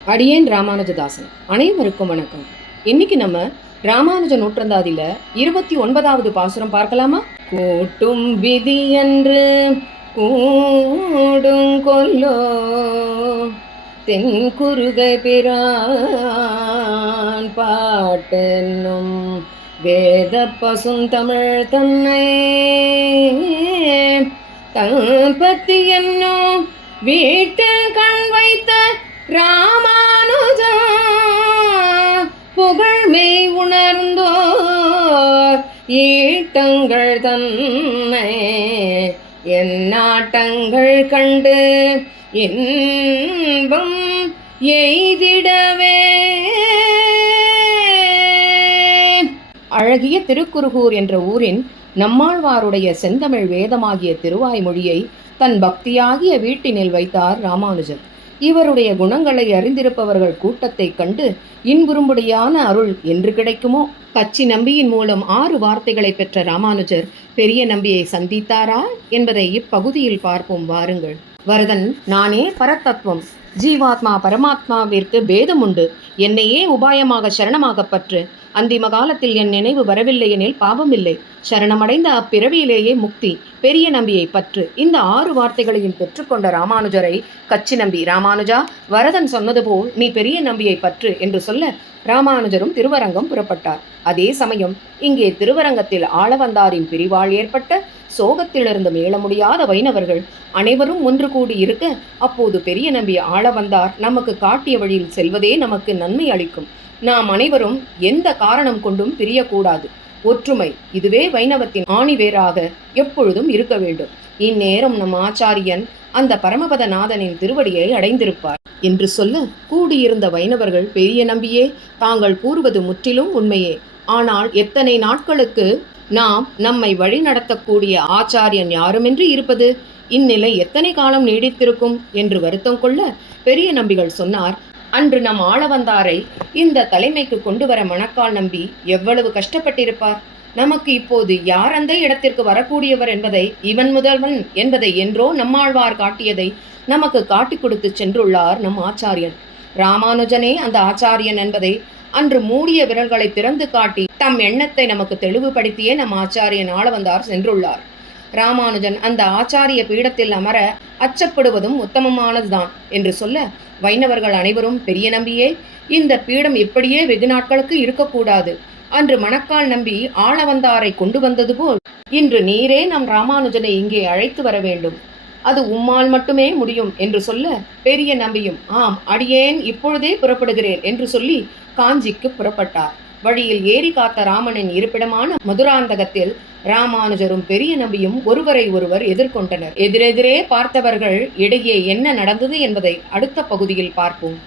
அடியேன் ராமானுஜதாசன். அனைவருக்கும் வணக்கம். இன்னைக்கு நம்ம ராமானுஜ நூற்றந்தாதில 29வது பாசுரம் பார்க்கலாமா? கூட்டும் விதி என்று கூடும் கொல்லோ தென் குறுகை பிரான் பாட்டென்னும் வேத பசுந்தமிழ் தன்னை தம்பத்தி என்னும் வீட்டில் கண் வைத்த ராமானுஜா புகழ்மெய் உணர்ந்தோர் ஈட்டங்கள் தன்னை என் நாட்டங்கள் கண்டு இன்பம் எய்திடவே. அழகிய திருக்குருகூர் என்ற ஊரின் நம்மாழ்வாருடைய செந்தமிழ் வேதமாகிய திருவாய்மொழியை தன் பக்தியாகிய வீட்டினில் வைத்தார் ராமானுஜர். இவருடைய குணங்களை அறிந்திருப்பவர்கள் கூட்டத்தை கண்டு இன்புறும்படியான அருள் என்று கிடைக்குமோ? கச்சி நம்பியின் மூலம் 6 வார்த்தைகளை பெற்ற ராமானுஜர் பெரிய நம்பியை சந்தித்தாரா என்பதை இப்பகுதியில் பார்ப்போம் வாருங்கள். வரதன், நானே பரதத்துவம், ஜீவாத்மா பரமாத்மாவிற்கு பேதம் உண்டு, என்னையே உபாயமாக சரணமாக பற்று, அந்திம காலத்தில் என் நினைவு வரவில்லை எனில் பாவமில்லை, சரணமடைந்த அப்பிறவியிலேயே முக்தி, பெரிய நம்பியை பற்று. இந்த 6 வார்த்தைகளையும் பெற்றுக்கொண்ட ராமானுஜரை கச்சி நம்பி, ராமானுஜா, வரதன் சொன்னது போல் நீ பெரிய நம்பியை பற்று என்று சொல்ல ராமானுஜரும் திருவரங்கம் புறப்பட்டார். அதே சமயம் இங்கே திருவரங்கத்தில் ஆளவந்தாரின் பிரிவால் ஏற்பட்ட சோகத்திலிருந்து மீள முடியாத வைணவர்கள் அனைவரும் ஒன்று கூடி இருக்க, அப்போது பெரிய நம்பி ஆளவந்தார் நமக்கு காட்டிய வழியில் செல்வதே நமக்கு நன்மை அளிக்கும், நாம் அனைவரும் எந்த காரணம் கொண்டும் பிரியக்கூடாது, ஒற்றுமை இதுவே வைணவத்தின் ஆணிவேராக எப்பொழுதும் இருக்க வேண்டும். இந்நேரம் நம் ஆச்சாரியன் அந்த பரமபதநாதனின் திருவடியை அடைந்திருப்பார் என்று சொல்ல, கூடியிருந்த வைணவர்கள் பெரிய நம்பியே, தாங்கள் கூறுவது முற்றிலும் உண்மையே, ஆனால் எத்தனை நாட்களுக்கு நாம் நம்மை வழி நடத்தக்கூடிய ஆச்சாரியன் யாருமென்று இருப்பது, இந்நிலை எத்தனை காலம் நீடித்திருக்கும் என்று வருத்தம் கொள்ள பெரிய நம்பிகள் சொன்னார், அன்று நம் ஆளவந்தாரை இந்த தலைமைக்கு கொண்டு வர மணக்கால் நம்பி எவ்வளவு கஷ்டப்பட்டிருப்பார். நமக்கு இப்போது யார் அந்த இடத்திற்கு வரக்கூடியவர் என்பதை, இவன் முதல்வன் என்பதை என்றோ நம்மாழ்வார் காட்டியதை நமக்கு காட்டி கொடுத்து சென்றுள்ளார் நம் ஆச்சாரியன். ராமானுஜனே அந்த ஆச்சாரியன் என்பதை அன்று மூடிய விரல்களை திறந்து காட்டி தம் எண்ணத்தை நமக்கு தெளிவுபடுத்தியே நம் ஆச்சாரியன் ஆளவந்தார் சென்றுள்ளார். ராமானுஜன் அந்த ஆச்சாரிய பீடத்தில் அமர அச்சப்படுவதும் உத்தமமானதுதான் என்று சொல்ல, வைணவர்கள் அனைவரும் பெரிய நம்பியே, இந்த பீடம் இப்படியே வெகு நாட்களுக்கு இருக்கக்கூடாது, அன்று மணக்கால் நம்பி ஆளவந்தாரை கொண்டு வந்தது போல் இன்று நீரே நம் ராமானுஜனை இங்கே அழைத்து வர வேண்டும், அது உம்மால் மட்டுமே முடியும் என்று சொல்ல, பெரிய நம்பியும் ஆம், அடியேன் இப்பொழுதே புறப்படுகிறேன் என்று சொல்லி காஞ்சிக்கு புறப்பட்டார். வழியில் ஏரி காத்த ராமனின் இருப்பிடமான மதுராந்தகத்தில் ராமானுஜரும் பெரிய நம்பியும் ஒருவரை ஒருவர் எதிர்கொண்டனர். எதிரெதிரே பார்த்தவர்கள் இடையே என்ன நடந்தது என்பதை அடுத்த பகுதியில் பார்ப்போம்.